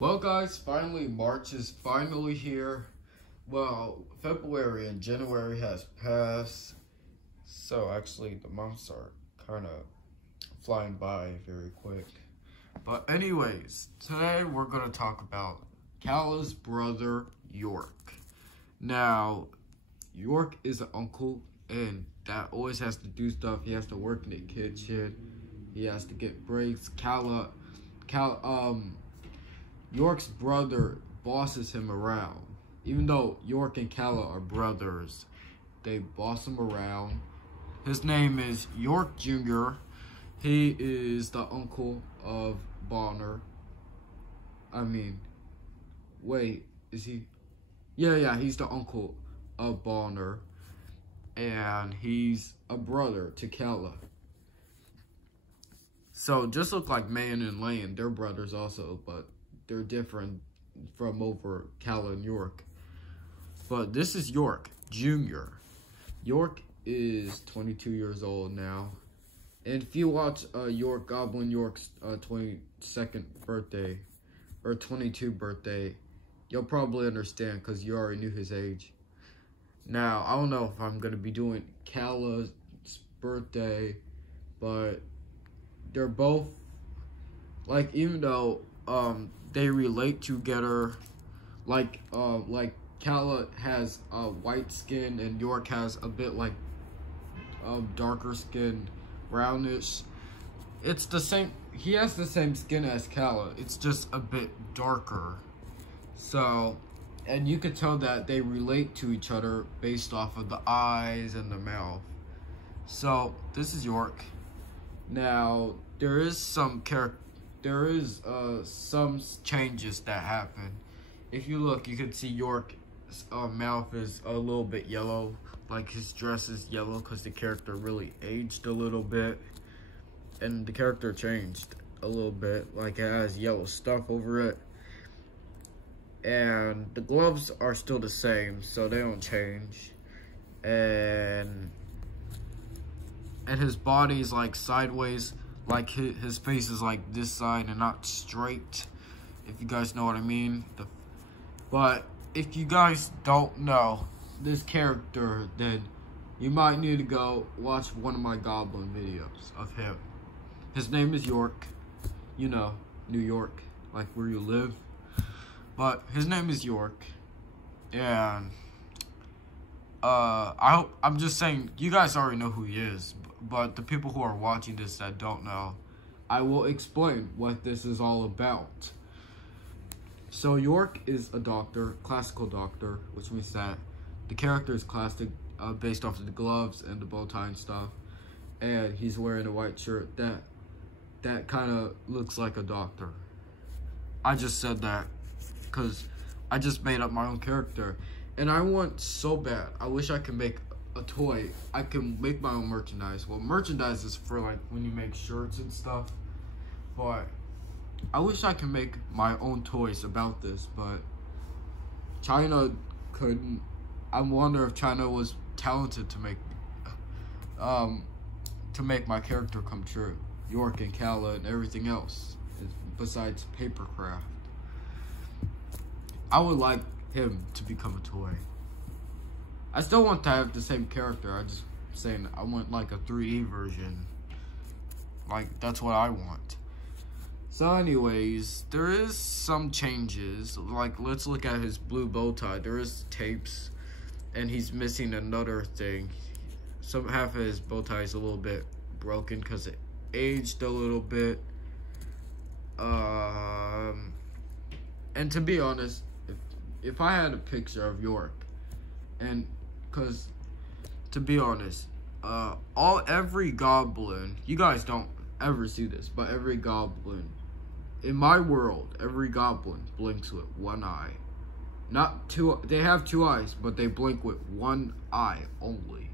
Well, guys, finally, March is finally here. Well, February and January has passed. So, actually, the months are kind of flying by very quick. But anyways, today we're going to talk about Callah's brother, York. Now, York is an uncle, and that always has to do stuff. He has to work in the kitchen. He has to get breaks. York's brother bosses him around. Even though York and Callah are brothers, they boss him around. His name is York Jr. He is the uncle of Bonner. Is he? Yeah, he's the uncle of Bonner. And he's a brother to Callah. So, just look like Man and Lane. They're brothers also, but they're different from over Callah and York. But this is York Jr. York is 22 years old now. And if you watch Goblin York's 22nd birthday, or 22nd birthday, you'll probably understand because you already knew his age. Now, I don't know if I'm going to be doing Callah's birthday, but they're both, like, even though they relate together, like Callah has white skin and York has a bit like darker skin, brownish. It's the same. He has the same skin as Callah. It's just a bit darker. So, and you could tell that they relate to each other based off of the eyes and the mouth. So this is York. Now there is some changes that happen. If you look, you can see York's mouth is a little bit yellow. Like his dress is yellow because the character really aged a little bit. And the character changed a little bit. Like it has yellow stuff over it. And the gloves are still the same, so they don't change. And his body's like sideways. Like his face is like this side and not straight, if you guys know what I mean. But if you guys don't know this character, then you might need to go watch one of my Goblin videos of him. His name is York. You know, New York, like where you live. But his name is York. And I'm just saying, you guys already know who he is. But the people who are watching this that don't know, I will explain what this is all about. So York is a doctor, classical doctor, which means that the character is classic, based off of the gloves and the bow tie and stuff. And he's wearing a white shirt that kind of looks like a doctor. I just said that because I just made up my own character. And I want so bad, I wish I could make a toy. I can make my own merchandise. Well, merchandise is for like when you make shirts and stuff, but I wish I could make my own toys about this, but China couldn't. I wonder if China was talented to make my character come true. York and Callah and everything else besides papercraft. I would like him to become a toy. I still want to have the same character. I just saying I want like a 3D version. Like that's what I want. So anyways, there is some changes. Like let's look at his blue bow tie. There is tapes and he's missing another thing. Half of his bow tie is a little bit broken because it aged a little bit. And to be honest, if I had a picture of York, and because to be honest, every goblin, you guys don't ever see this, but every goblin in my world, every goblin blinks with one eye. Not two. They have two eyes, but they blink with one eye only.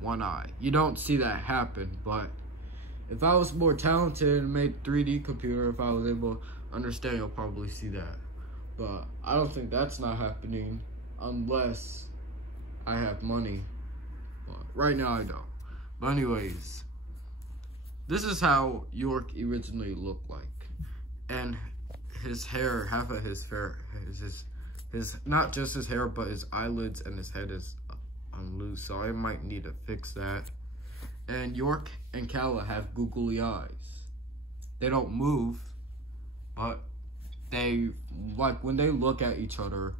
One eye. You don't see that happen, but if I was more talented and made 3D computer, if I was able to understand, you'll probably see that. But I don't think that's not happening unless I have money. But right now I don't. But anyways, this is how York originally looked like. And his hair, half of his hair, his not just his hair, but his eyelids and his head is loose, so I might need to fix that. And York and Calla have googly eyes. They don't move, but they, like, when they look at each other,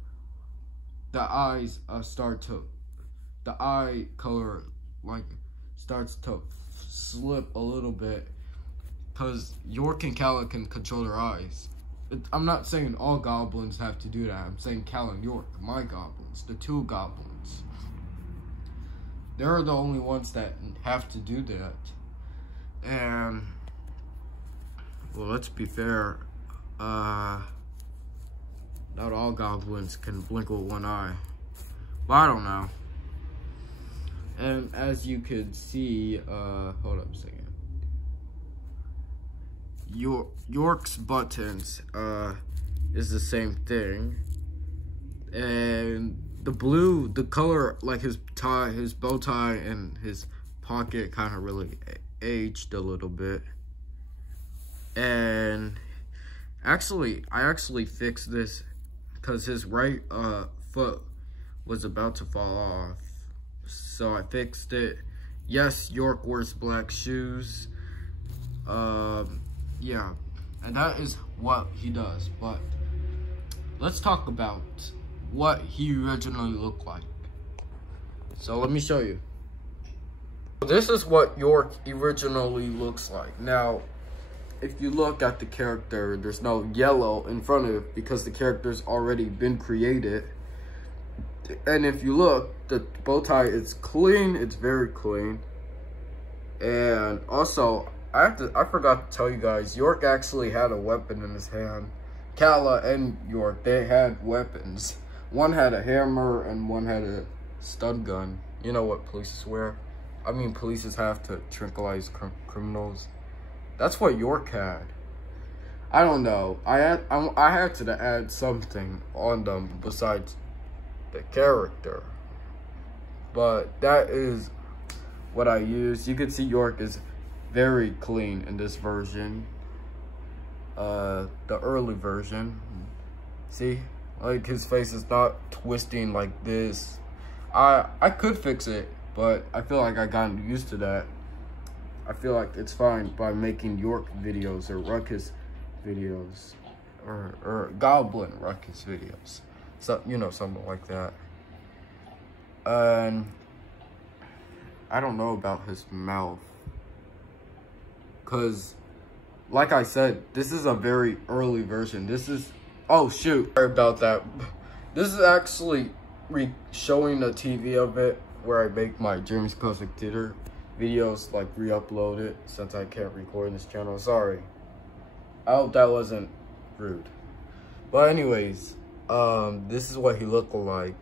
the eyes the eye color, like, starts to slip a little bit, because York and Calla can control their eyes. I'm not saying all goblins have to do that. I'm saying Calla and York, my goblins, the two goblins. They're the only ones that have to do that. And, well, let's be fair. Not all goblins can blink with one eye. But I don't know. And as you could see, hold up a second. York's buttons is the same thing, and the color, like his bow tie and his pocket kind of really aged a little bit. And I actually fixed this because his right foot was about to fall off, so I fixed it. Yes, York wears black shoes. Yeah, and that is what he does. But let's talk about what he originally looked like. So let me show you. This is what York originally looks like. Now, if you look at the character, there's no yellow in front of it because the character's already been created. And if you look, the bow tie is clean. It's very clean. And also, I forgot to tell you guys, York actually had a weapon in his hand. Calla and York, they had weapons. One had a hammer and one had a stun gun. You know what police wear? I mean, police have to tranquilize criminals. That's what York had. I don't know. I had to add something on them besides the character. But that is what I used. You can see York is very clean in this version. The early version. See? Like, his face is not twisting like this. I could fix it, but I feel like I got used to that. I feel like it's fine by making York videos or ruckus videos. Or goblin ruckus videos. So, you know, something like that. And I don't know about his mouth. Because, like I said, this is a very early version. This is, oh shoot, sorry about that. This is actually showing a TV of it where I make my Dreams Cosmic Theater videos, like re-upload it since I can't record this channel. Sorry. I hope that wasn't rude. But anyways, this is what he looked like.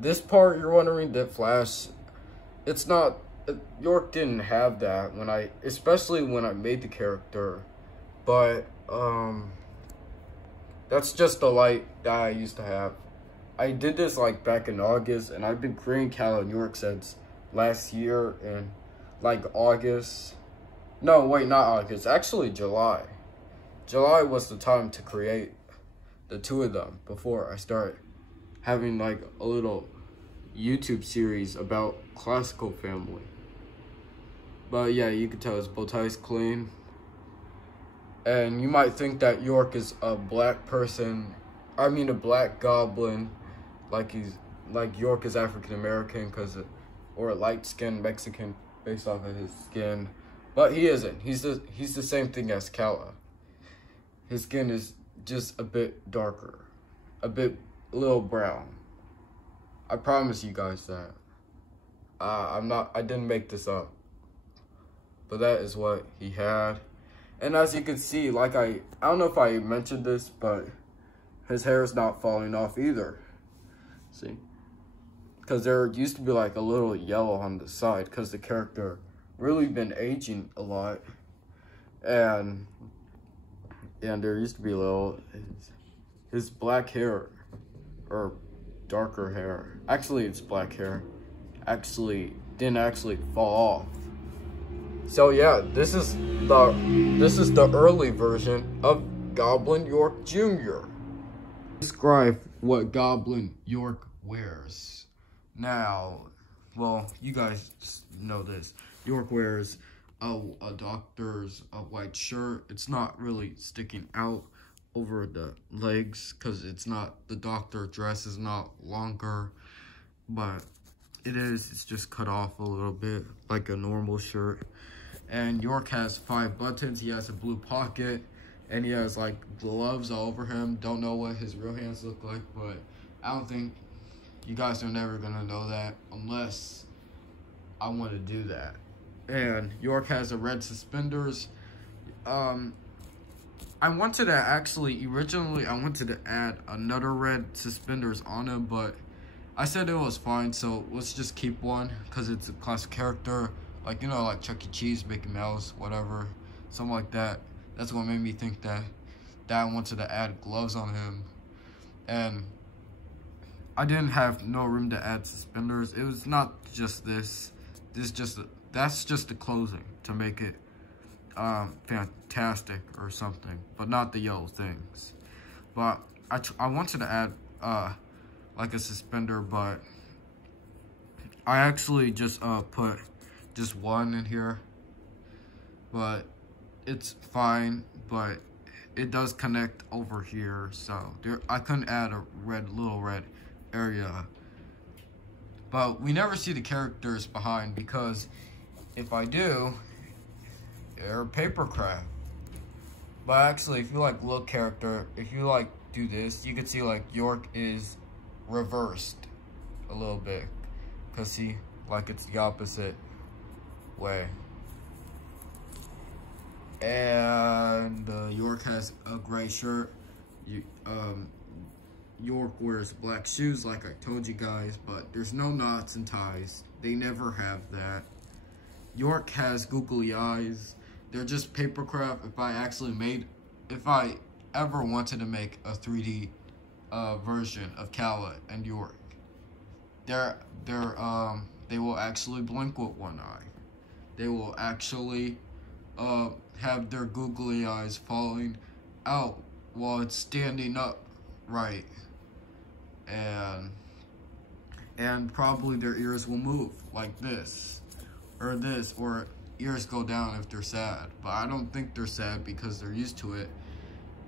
This part you're wondering, that flash, it's not, York didn't have that especially when I made the character, but that's just the light that I used to have. I did this like back in August, and I've been creating Calla and York since last year in like August. No, wait, not August, actually July. July was the time to create the two of them before I started having like a little YouTube series about classical family. But yeah, you can tell his bow tie is clean. And you might think that York is a black person. I mean a black goblin. Like York is African American or a light skinned Mexican based off of his skin. But he isn't. He's the same thing as Calla. His skin is just a bit darker. A little brown. I promise you guys that. I didn't make this up. But that is what he had. And as you can see, like I don't know if I mentioned this, but his hair is not falling off either. See? Because there used to be like a little yellow on the side because the character really been aging a lot. And there used to be a little, his black hair, or darker hair, actually it's black hair, didn't actually fall off. So yeah, this is the early version of Goblin York Jr. Describe what Goblin York wears. Now, well, you guys know this. York wears a doctor's white shirt. It's not really sticking out over the legs because it's not, the doctor dress is not longer, but it's just cut off a little bit like a normal shirt. And York has 5 buttons. He has a blue pocket, and he has like gloves all over him. Don't know what his real hands look like, but I don't think you guys are never gonna know that unless I want to do that. And York has a red suspenders. I wanted to originally I wanted to add another red suspenders on him, but I said it was fine, so let's just keep one because it's a classic character, like, you know, like Chuck E. Cheese, Mickey Mouse, whatever, something like that. That's what made me think that I wanted to add gloves on him, and I didn't have no room to add suspenders. It was not just this. That's just the closing to make it fantastic or something, but not the yellow things. But I wanted to add like a suspender, but I actually just put just one in here, but it's fine. But it does connect over here, so I couldn't add a little red area. But we never see the characters behind, because if I do, they're paper craft. But actually, if you like look character, if you like do this, you can see like York is reversed a little bit, because see, like it's the opposite way. And York has a gray shirt. York wears black shoes, like I told you guys, but there's no knots and ties. They never have that. York has googly eyes. They're just paper craft. If I ever wanted to make a 3D version of Calla and York, they will actually blink with one eye. They will actually have their googly eyes falling out while it's standing up right, and probably their ears will move like this, or ears go down if they're sad. But I don't think they're sad because they're used to it.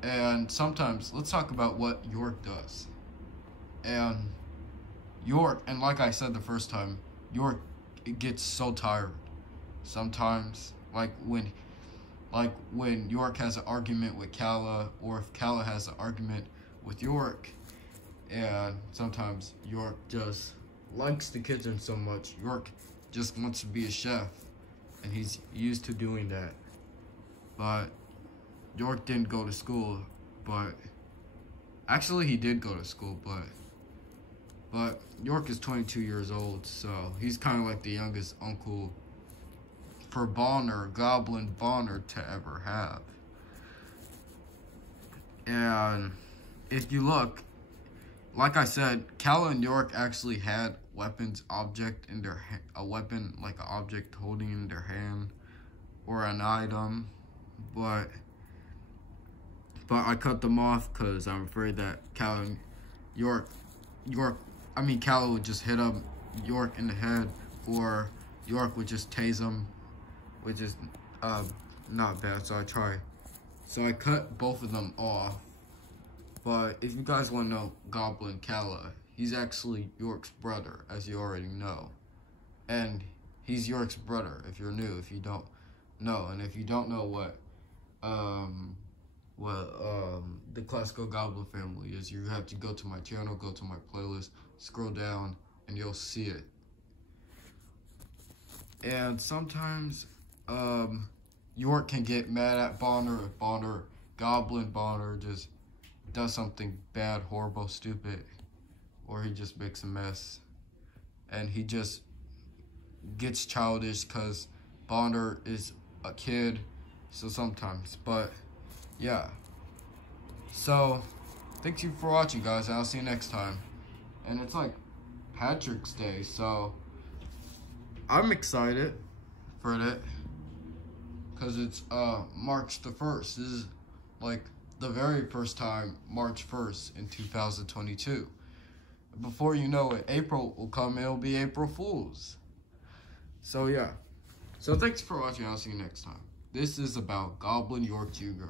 And sometimes, let's talk about what York does. And York, and like I said the first time, York, it gets so tired sometimes, like when York has an argument with Calla, or if Calla has an argument with York. And sometimes York just likes the kitchen so much. York just wants to be a chef, and he's used to doing that. But York didn't go to school, but actually he did go to school, but York is 22 years old, so he's kind of like the youngest uncle for Goblin Bonner to ever have. And if you look, like I said, Calla and York actually had object in their a weapon, like an object holding in their hand, or an item, but I cut them off because I'm afraid that Calla and Calla would just hit up York in the head, or York would just tase him, which is not bad. So I cut both of them off. But if you guys want to know Goblin Calla, he's actually York's brother, as you already know. And he's York's brother if you're new, if you don't know. And if you don't know what the classical Goblin family is, you have to go to my channel, go to my playlist, scroll down, and you'll see it. And sometimes York can get mad at Bonner if Goblin Bonner just does something bad, horrible, stupid, or he just makes a mess, and he just gets childish because Bonner is a kid. So sometimes, but yeah. So thank you for watching, guys. I'll see you next time. And it's like Patrick's Day, so I'm excited for it because it's March the 1st. This is like the very first time, March 1st in 2022. Before you know it, April will come and it'll be April Fool's. So yeah. So thanks for watching. I'll see you next time. This is about Goblin York Jr.